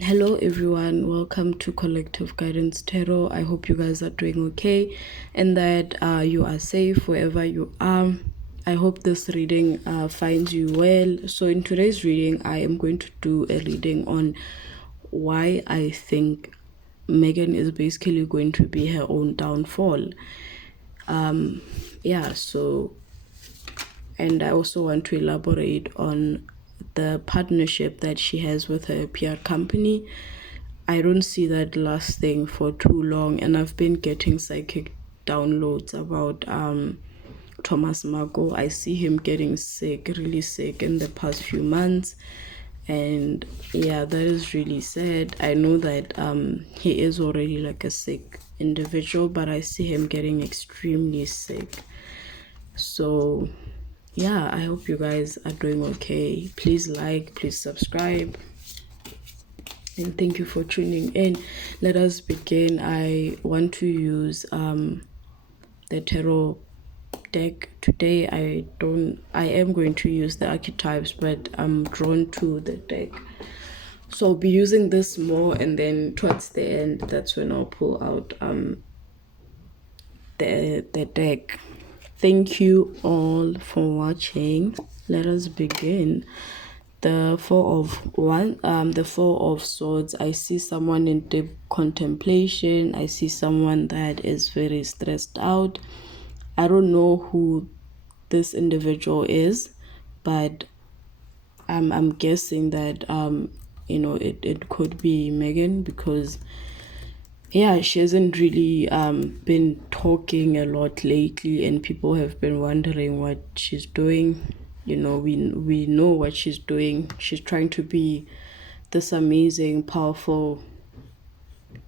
Hello everyone, welcome to Collective Guidance Tarot. I hope you guys are doing okay and that you are safe wherever you are. I hope this reading finds you well. So in today's reading, I am going to do a reading on why I think Meghan is basically going to be her own downfall. So and I also want to elaborate on the partnership that she has with her PR company. I don't see that lasting for too long, and I've been getting psychic downloads about Thomas Marco. I see him getting sick, really sick in the past few months, and yeah, that is really sad. I know that he is already like a sick individual, but I see him getting extremely sick. So yeah, I hope you guys are doing okay. Please like, please subscribe, and thank you for tuning in. Let us begin. I want to use the tarot deck today. I am going to use the archetypes, but I'm drawn to the deck, so I'll be using this more, and then towards the end, that's when I'll pull out the deck. Thank you all for watching. Let us begin. The the Four of Swords. I see someone in deep contemplation. I see someone that is very stressed out. I don't know who this individual is, but I'm guessing that it could be Meghan, because yeah, she hasn't really been talking a lot lately, and people have been wondering what she's doing. We know what she's doing. She's trying to be this amazing, powerful,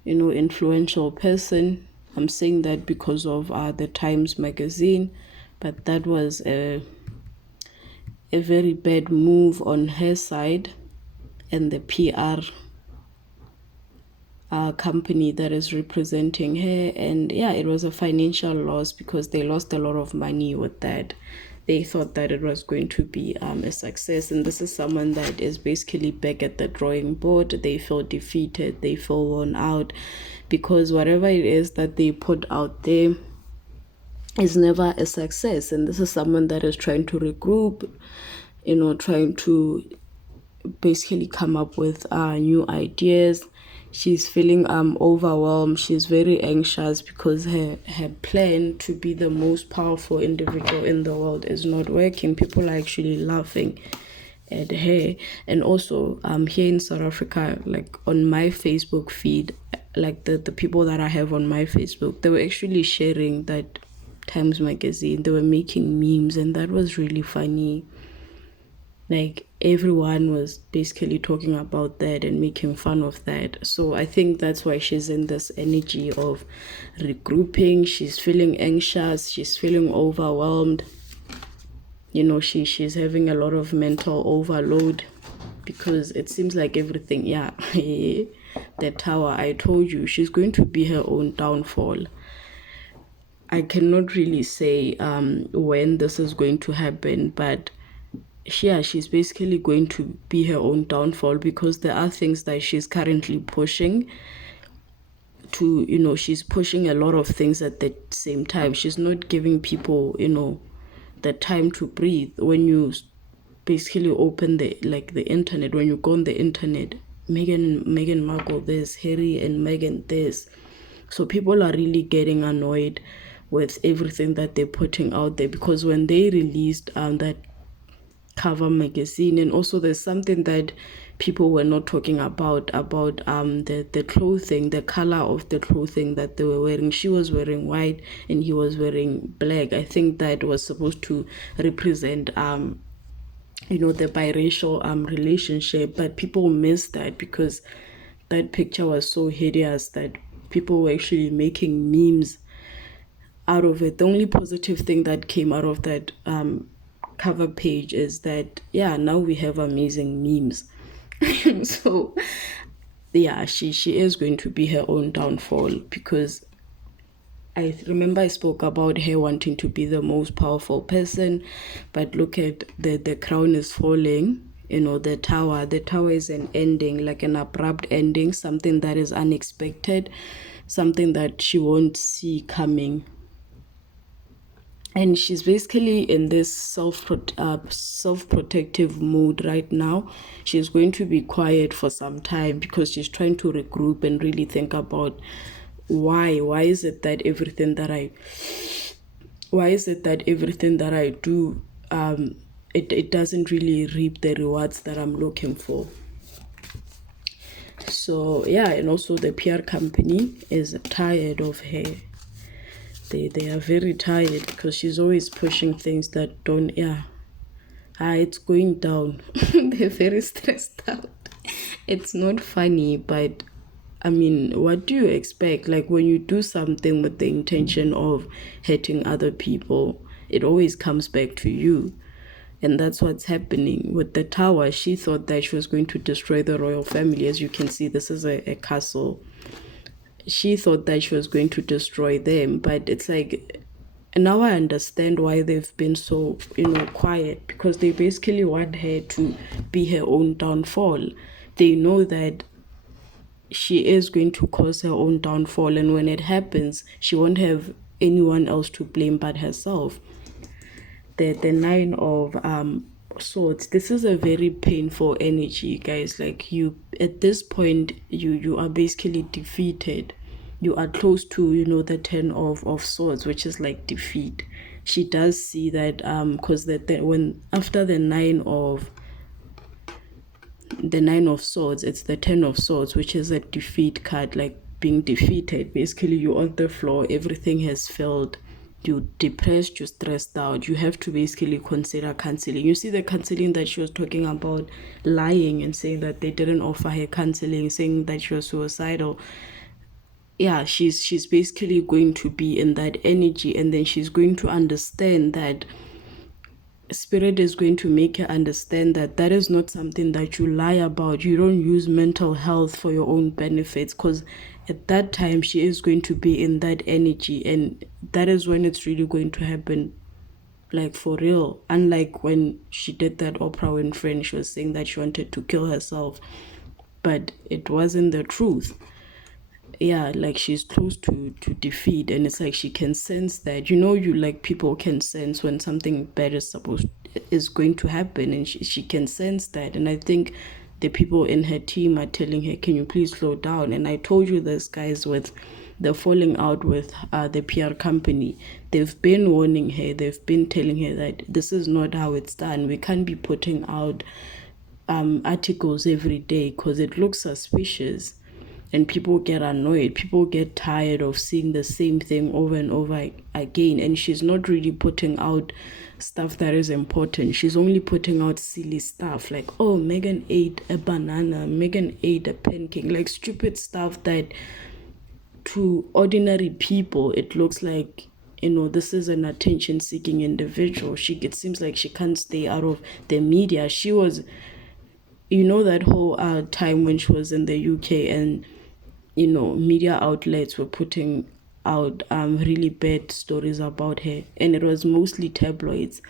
influential person. I'm saying that because of the Times magazine, but that was a very bad move on her side, and the PR company that is representing her. And yeah, it was a financial loss because they lost a lot of money with that. They thought that it was going to be a success, and this is someone that is basically back at the drawing board. They feel defeated, they feel worn out, because whatever it is that they put out there is never a success. And this is someone that is trying to regroup, trying to basically come up with new ideas. She's feeling overwhelmed. She's very anxious because her plan to be the most powerful individual in the world is not working. People are actually laughing at her. And also here in South Africa, like on my Facebook feed, like the people that I have on my Facebook, they were actually sharing that Times magazine. They were making memes, and that was really funny. Like everyone was basically talking about that and making fun of that. So I think that's why she's in this energy of regrouping. She's feeling anxious, she's feeling overwhelmed. She's having a lot of mental overload, because it seems like everything, yeah. The Tower, I told you, she's going to be her own downfall. I cannot really say when this is going to happen, but yeah, she's basically going to be her own downfall, because there are things that she's currently pushing to, she's pushing a lot of things at the same time. She's not giving people, the time to breathe. When you basically open the internet, when you go on the internet, Meghan Markle this, Harry and Meghan this. So people are really getting annoyed with everything that they're putting out there, because when they released that cover magazine, and also there's something that people were not talking about the clothing, the color of the clothing that they were wearing. She was wearing white and he was wearing black. I think that was supposed to represent the biracial relationship, but people missed that because that picture was so hideous that people were actually making memes out of it. The only positive thing that came out of that cover page is that, yeah, now we have amazing memes. So yeah, she is going to be her own downfall, because I remember I spoke about her wanting to be the most powerful person, but look at the crown is falling. you know, the tower is an ending, like an abrupt ending, something that is unexpected, something that she won't see coming. And she's basically in this self-protective mode right now. She's going to be quiet for some time because she's trying to regroup and really think about why is it that everything that I do, it doesn't really reap the rewards that I'm looking for. So yeah, and also the PR company is tired of her. They are very tired because she's always pushing things that don't, it's going down. They're very stressed out. It's not funny, but I mean, what do you expect? Like, when you do something with the intention of hurting other people, it always comes back to you. And that's what's happening with the tower. She thought that she was going to destroy the royal family. As you can see, this is a castle. She thought that she was going to destroy them, but it's like, now I understand why they've been so, quiet, because they basically want her to be her own downfall. They know that she is going to cause her own downfall, and when it happens, she won't have anyone else to blame but herself. The Nine of Swords, this is a very painful energy, guys. Like, you, at this point, you are basically defeated. You are close to, the Ten of Swords, which is like defeat. She does see that because when after the Nine of Swords, it's the Ten of Swords, which is a defeat card, like being defeated. Basically, you're on the floor, everything has failed, you're depressed, you're stressed out. You have to basically consider canceling. You see the canceling that she was talking about, lying and saying that they didn't offer her canceling, saying that she was suicidal. Yeah, she's basically going to be in that energy, and then she's going to understand that Spirit is going to make her understand that that is not something that you lie about. You don't use mental health for your own benefits, because at that time she is going to be in that energy, and that is when it's really going to happen, like for real. Unlike when she did that Oprah Winfrey, she was saying that she wanted to kill herself, but it wasn't the truth. Yeah, like she's close to defeat, and it's like she can sense that, you like, people can sense when something bad is going to happen, and she can sense that. And I think the people in her team are telling her, can you please slow down? And I told you this, guys, with the falling out with the PR company, they've been warning her, they've been telling her that this is not how it's done. We can't be putting out articles every day because it looks suspicious, and people get annoyed. People get tired of seeing the same thing over and over again. And she's not really putting out stuff that is important. She's only putting out silly stuff like, oh, Meghan ate a banana, Meghan ate a pancake, like stupid stuff that to ordinary people it looks like, this is an attention-seeking individual. It seems like she can't stay out of the media. She was, that whole time when she was in the UK, and media outlets were putting out really bad stories about her, and it was mostly tabloids.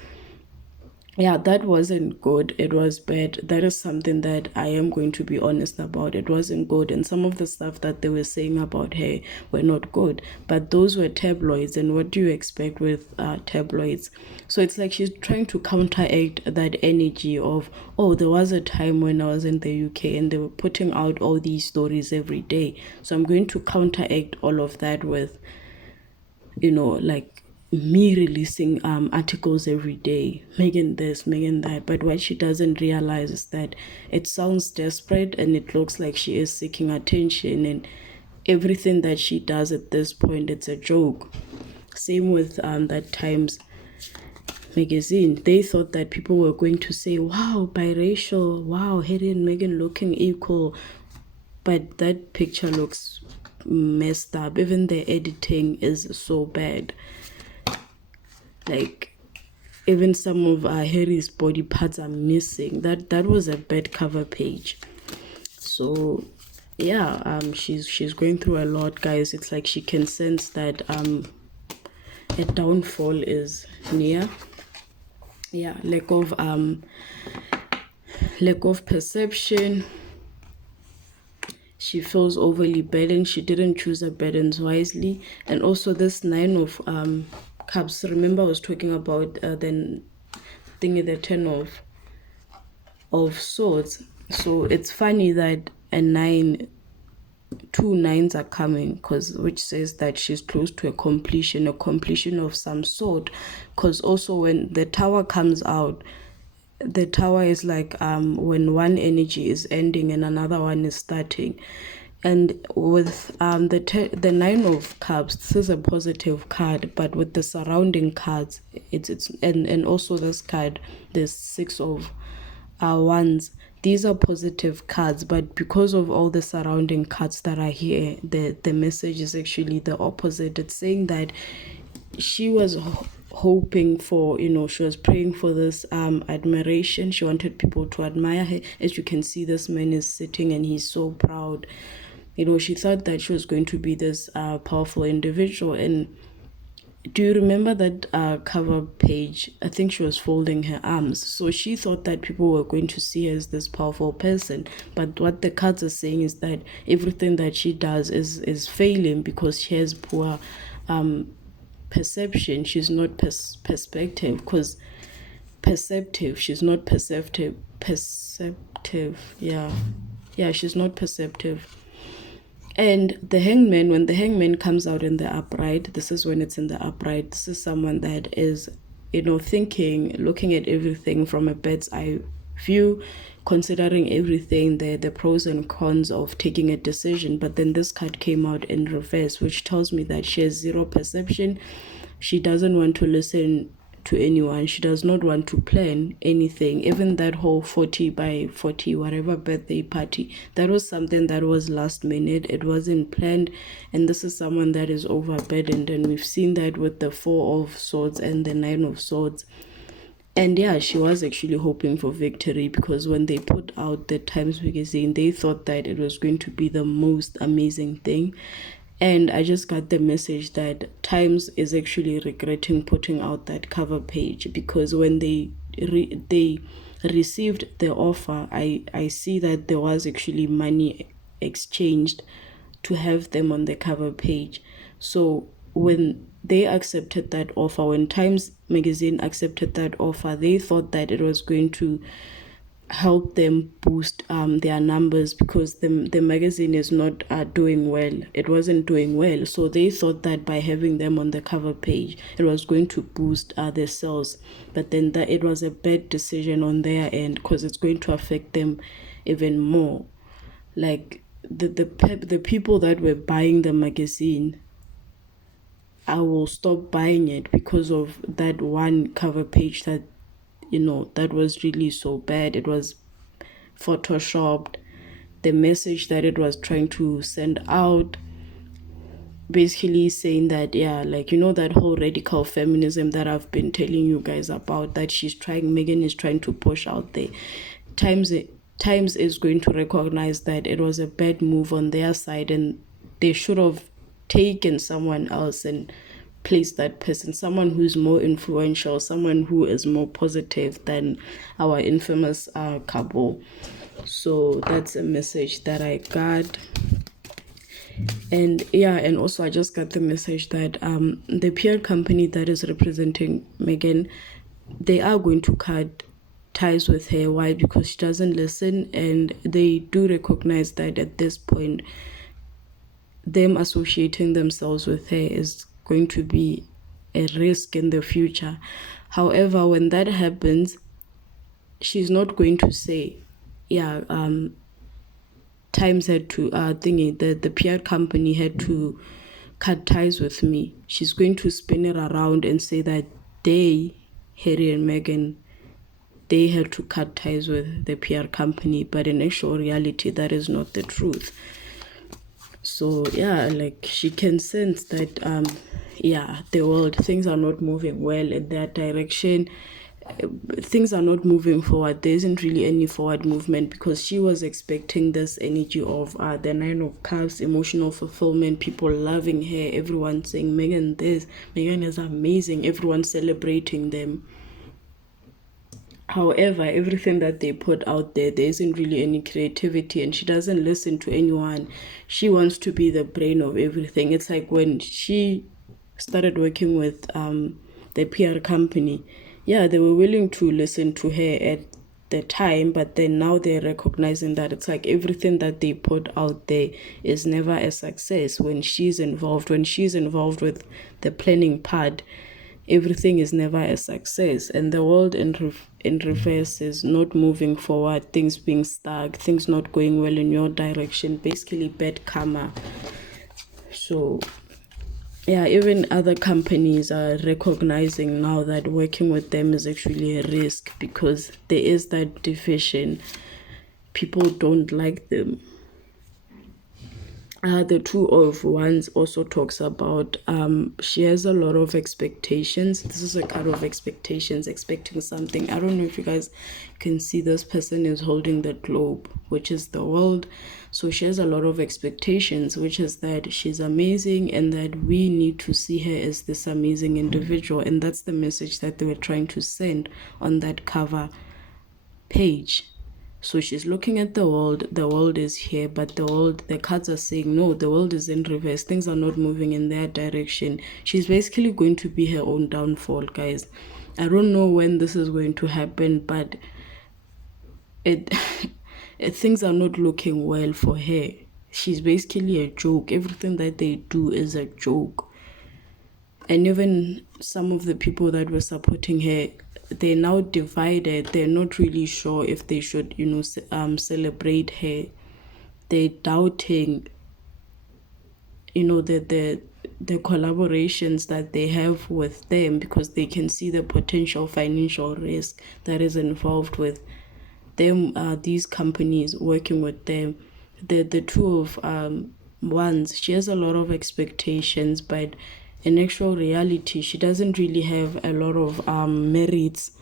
Yeah, that wasn't good. It was bad. That is something that I am going to be honest about. It wasn't good, and some of the stuff that they were saying about her were not good, but those were tabloids, and what do you expect with tabloids? So it's like she's trying to counteract that energy of, oh, there was a time when I was in the UK and they were putting out all these stories every day, so I'm going to counteract all of that with, like, me releasing articles every day, Meghan this, Meghan that. But what she doesn't realize is that it sounds desperate, and it looks like she is seeking attention, and everything that she does at this point, it's a joke. Same with that Times magazine. They thought that people were going to say, wow, biracial, wow, Harry and Meghan looking equal, but that picture looks messed up. Even the editing is so bad. Like, even some of Harry's body parts are missing. That was a bad cover page. So yeah, she's going through a lot, guys. It's like she can sense that a downfall is near. Yeah, lack of lack of perception. She feels overly burdened. She didn't choose her burdens wisely. And also this 9 of cups. Remember I was talking about the thingy, the 10 of swords. So it's funny that a 9, 2 9s are coming, because which says that she's close to a completion of some sort. Because also when the tower comes out, the tower is like when one energy is ending and another one is starting. And with the 9 of cups, this is a positive card, but with the surrounding cards, it's and also this card, the 6 of wands, these are positive cards, but because of all the surrounding cards that are here, the message is actually the opposite. It's saying that she was hoping for, she was praying for this admiration. She wanted people to admire her. As you can see, this man is sitting and he's so proud. She thought that she was going to be this powerful individual. And do you remember that cover page? I think she was folding her arms. So she thought that people were going to see her as this powerful person. But what the cards are saying is that everything that she does is failing because she has poor perception. She's not perspective, because perceptive. She's not perceptive. Yeah, she's not perceptive. And the hangman, when the hangman comes out in the upright, this is when it's in the upright. This is someone that is, thinking, looking at everything from a bird's eye view, considering everything, the pros and cons of taking a decision. But then this card came out in reverse, which tells me that she has zero perception. She doesn't want to listen to anyone. She does not want to plan anything. Even that whole 40 by 40 whatever birthday party, that was something that was last minute. It wasn't planned. And this is someone that is overburdened, and we've seen that with the 4 of swords and the 9 of swords. And yeah, she was actually hoping for victory, because when they put out the Times magazine, they thought that it was going to be the most amazing thing. And I just got the message that Times is actually regretting putting out that cover page, because when they received the offer, I see that there was actually money exchanged to have them on the cover page. So when they accepted that offer, when Times magazine accepted that offer, they thought that it was going to help them boost their numbers, because the magazine is not doing well. It wasn't doing well. So they thought that by having them on the cover page, it was going to boost their sales. But then that it was a bad decision on their end, because it's going to affect them even more. Like the people that were buying the magazine, I will stop buying it because of that one cover page that that was really so bad. It was photoshopped. The message that it was trying to send out, basically saying that, that whole radical feminism that I've been telling you guys about, that Meghan is trying to push out there. Times is going to recognize that it was a bad move on their side, and they should have taken someone else and place that person, someone who's more influential, someone who is more positive than our infamous couple. So that's a message that I got. And and also I just got the message that the PR company that is representing Meghan, they are going to cut ties with her. Why? Because she doesn't listen, and they do recognize that at this point, them associating themselves with her is going to be a risk in the future. However, when that happens, she's not going to say, Times had to the PR company had to cut ties with me. She's going to spin it around and say that Harry and Meghan, they had to cut ties with the PR company, but in actual reality, that is not the truth. So she can sense that the world, things are not moving well in that direction. Things are not moving forward. There isn't really any forward movement, because she was expecting this energy of the 9 of Cups, emotional fulfillment, people loving her, everyone saying Meghan is amazing, everyone celebrating them. However, everything that they put out there isn't really any creativity, and she doesn't listen to anyone. She wants to be the brain of everything. It's like when she started working with the PR company, yeah, they were willing to listen to her at the time, but then now they're recognizing that it's like everything that they put out there is never a success. When she's involved with the planning part, everything is never a success, and the world in reverse is not moving forward, things being stuck, things not going well in your direction, basically bad karma. So yeah, even other companies are recognizing now that working with them is actually a risk, because there is that division. People don't like them. The Two of Wands also talks about she has a lot of expectations. This is a card of expectations, expecting something. I don't know if you guys can see, this person is holding the globe, which is the world. So she has a lot of expectations, which is that she's amazing and that we need to see her as this amazing individual. And that's the message that they were trying to send on that cover page. So she's looking at the world is here, but the cards are saying no, the world is in reverse, things are not moving in their direction. She's basically going to be her own downfall, guys. I don't know when this is going to happen, but things are not looking well for her. She's basically a joke. Everything that they do is a joke. And even some of the people that were supporting her, they're now divided. They're not really sure if they should, celebrate her. They're doubting, the collaborations that they have with them, because they can see the potential financial risk that is involved with them. These companies working with them. The Two of Wands, she has a lot of expectations, but in actual reality, she doesn't really have a lot of merits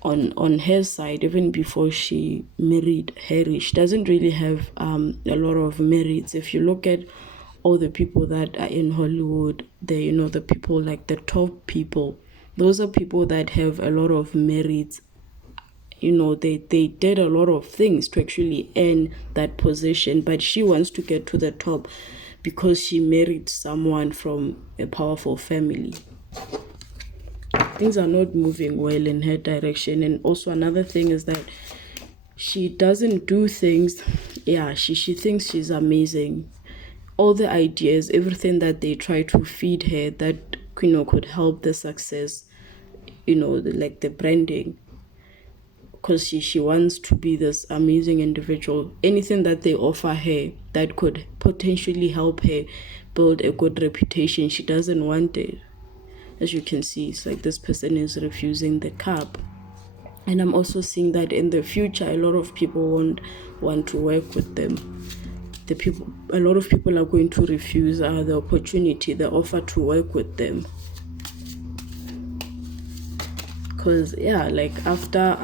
on her side. Even before she married Harry, she doesn't really have a lot of merits. If you look at all the people that are in Hollywood, the people like the top people, those are people that have a lot of merits. They did a lot of things to actually earn that position, but she wants to get to the top because she married someone from a powerful family. Things are not moving well in her direction. And also another thing is that she doesn't do things. Yeah, she thinks she's amazing. All the ideas, everything that they try to feed her that could help the success, like the branding, because she wants to be this amazing individual. Anything that they offer her that could potentially help her build a good reputation, she doesn't want it. As you can see, it's like this person is refusing the cup. And I'm also seeing that in the future, a lot of people won't want to work with them. A lot of people are going to refuse the opportunity, the offer to work with them. Because like after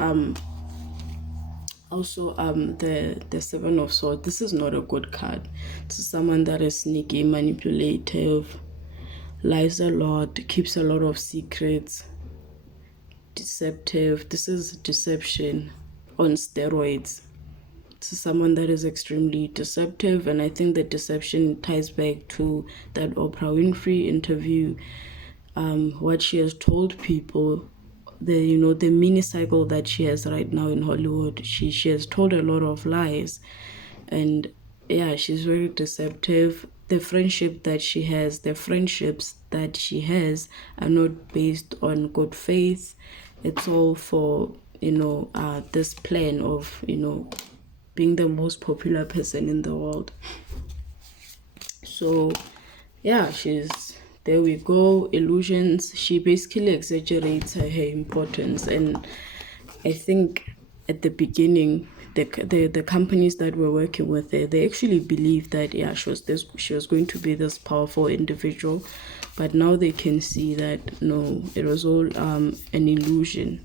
also the Seven of Swords, this is not a good card. This is someone that is sneaky, manipulative, lies a lot, keeps a lot of secrets, deceptive. This is deception on steroids. This is someone that is extremely deceptive, and I think the deception ties back to that Oprah Winfrey interview, what she has told people, the mini cycle that she has right now in Hollywood. She has told a lot of lies, and yeah, she's very deceptive. The friendships that she has are not based on good faith. It's all for this plan of being the most popular person in the world. So yeah, there we go, illusions. She basically exaggerates her importance, and I think at the beginning the companies that were working with her, they actually believed that she was going to be this powerful individual, but now they can see that no, it was all an illusion.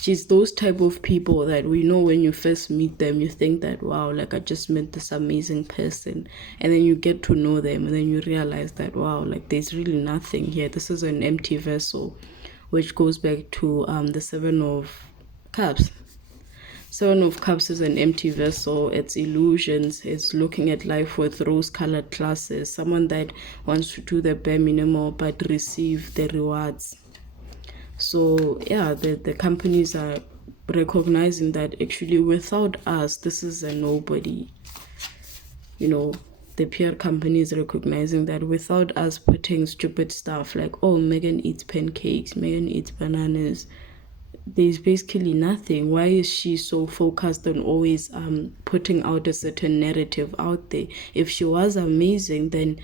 She's those type of people that we know when you first meet them, you think that, wow, like I just met this amazing person. And then you get to know them and then you realize that, wow, like there's really nothing here. This is an empty vessel. which goes back to the Seven of Cups. Seven of Cups is an empty vessel. It's illusions. It's looking at life with rose-colored glasses. Someone that wants to do the bare minimum but receive the rewards. So yeah, the companies are recognizing that actually without us, this is a nobody. You know, the PR company is recognizing that without us putting stupid stuff like, oh, Meghan eats pancakes, Meghan eats bananas, there's basically nothing. Why is she so focused on always putting out a certain narrative out there? If she was amazing, then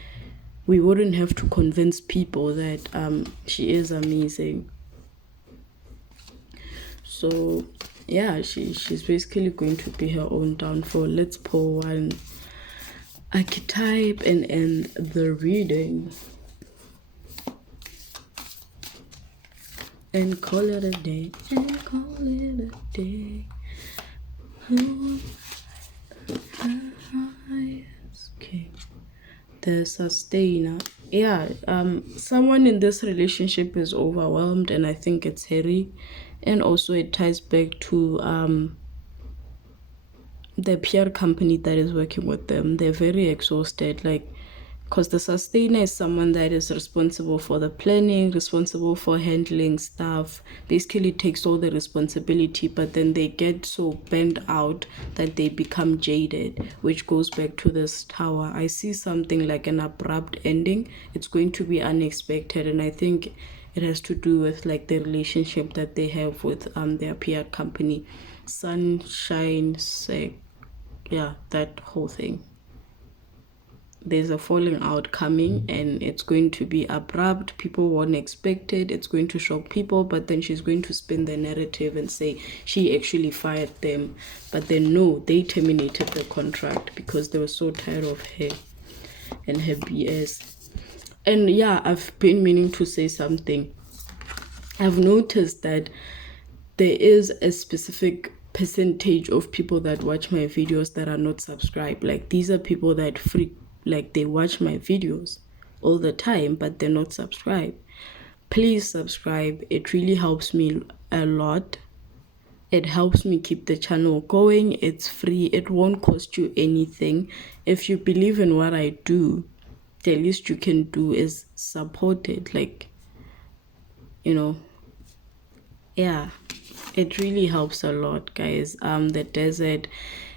we wouldn't have to convince people that she is amazing. So yeah, she's basically going to be her own downfall. Let's pull one archetype and end the reading and call it a day. And call it a day. Okay. The sustainer. Yeah, someone in this relationship is overwhelmed, and I think it's Harry. And also it ties back to the PR company that is working with them. They're very exhausted, like, because the sustainer is someone that is responsible for the planning, responsible for handling stuff, basically takes all the responsibility, but then they get so bent out that they become jaded, which goes back to this tower. I see something like an abrupt ending. It's going to be unexpected, and I think it has to do with like the relationship that they have with their PR company. Sunshine, yeah, that whole thing. There's a falling out coming, and it's going to be abrupt. People won't expect it. It's going to shock people, but then she's going to spin the narrative and say she actually fired them. But then no, they terminated the contract because they were so tired of her and her BS. And yeah, I've been meaning to say something. I've noticed that there is a specific percentage of people that watch my videos that are not subscribed. Like, these are people that like they watch my videos all the time, but they're not subscribed. Please subscribe. It really helps me a lot. It helps me keep the channel going. It's free. It won't cost you anything. If you believe in what I do, the least you can do is support it. Like, you know, yeah, it really helps a lot, guys. The desert,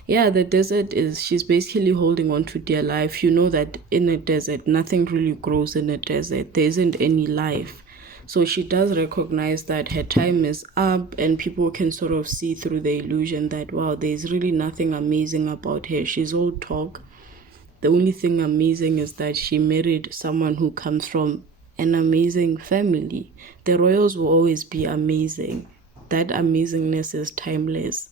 yeah, the desert is, she's basically holding on to dear life. You know that in a desert, nothing really grows in a desert. There isn't any life. So she does recognize that her time is up, and people can sort of see through the illusion that, wow, there's really nothing amazing about her. She's all talk. The only thing amazing is that she married someone who comes from an amazing family. The royals will always be amazing. That amazingness is timeless.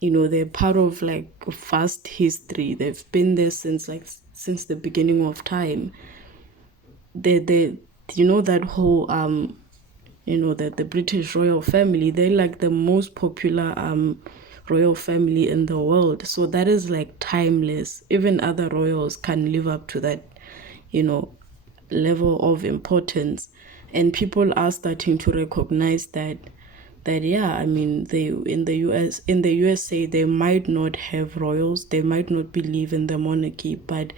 You know, they're part of like vast history. They've been there since the beginning of time. They you know, that whole you know, that the British royal family, they're like the most popular royal family in the world. So that is like timeless. Even other royals can live up to that, you know, level of importance. And people are starting to recognize that yeah, I mean, they in the USA they might not have royals, they might not believe in the monarchy, but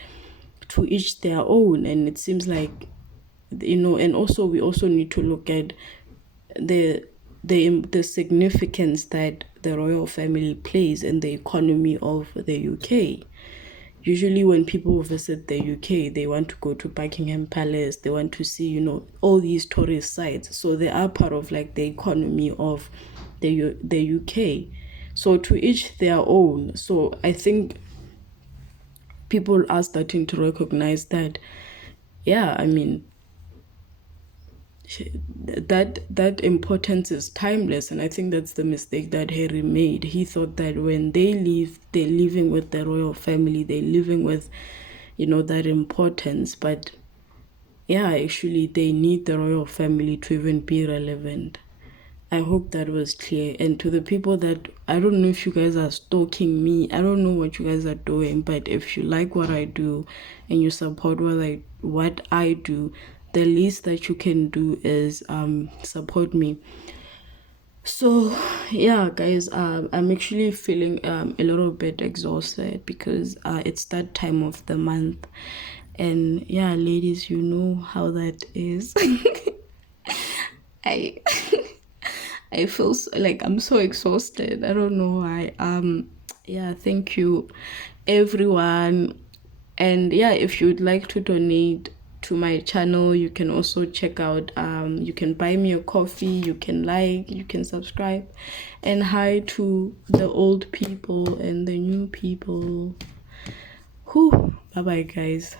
to each their own. And it seems like, you know, and also we also need to look at the significance that the royal family plays in the economy of the UK. Usually when people visit the UK, they want to go to Buckingham Palace, they want to see, you know, all these tourist sites. So they are part of like the economy of the UK. So to each their own. So I think people are starting to recognize that, yeah, I mean, that importance is timeless. And I think that's the mistake that Harry made. He thought that when they leave, they're living with the royal family, they're living with, you know, that importance. But yeah, actually they need the royal family to even be relevant. I hope that was clear. And to the people that, I don't know if you guys are stalking me, I don't know what you guys are doing, but if you like what I do and you support what I do, the least that you can do is support me. So yeah, guys, I'm actually feeling a little bit exhausted because it's that time of the month, and yeah, ladies, you know how that is. I I feel like I'm so exhausted. I don't know why. Yeah, thank you everyone. And yeah, if you'd like to donate to my channel, you can also check out, you can buy me a coffee, you can like, you can subscribe. And hi to the old people and the new people. Whew. Bye bye, guys.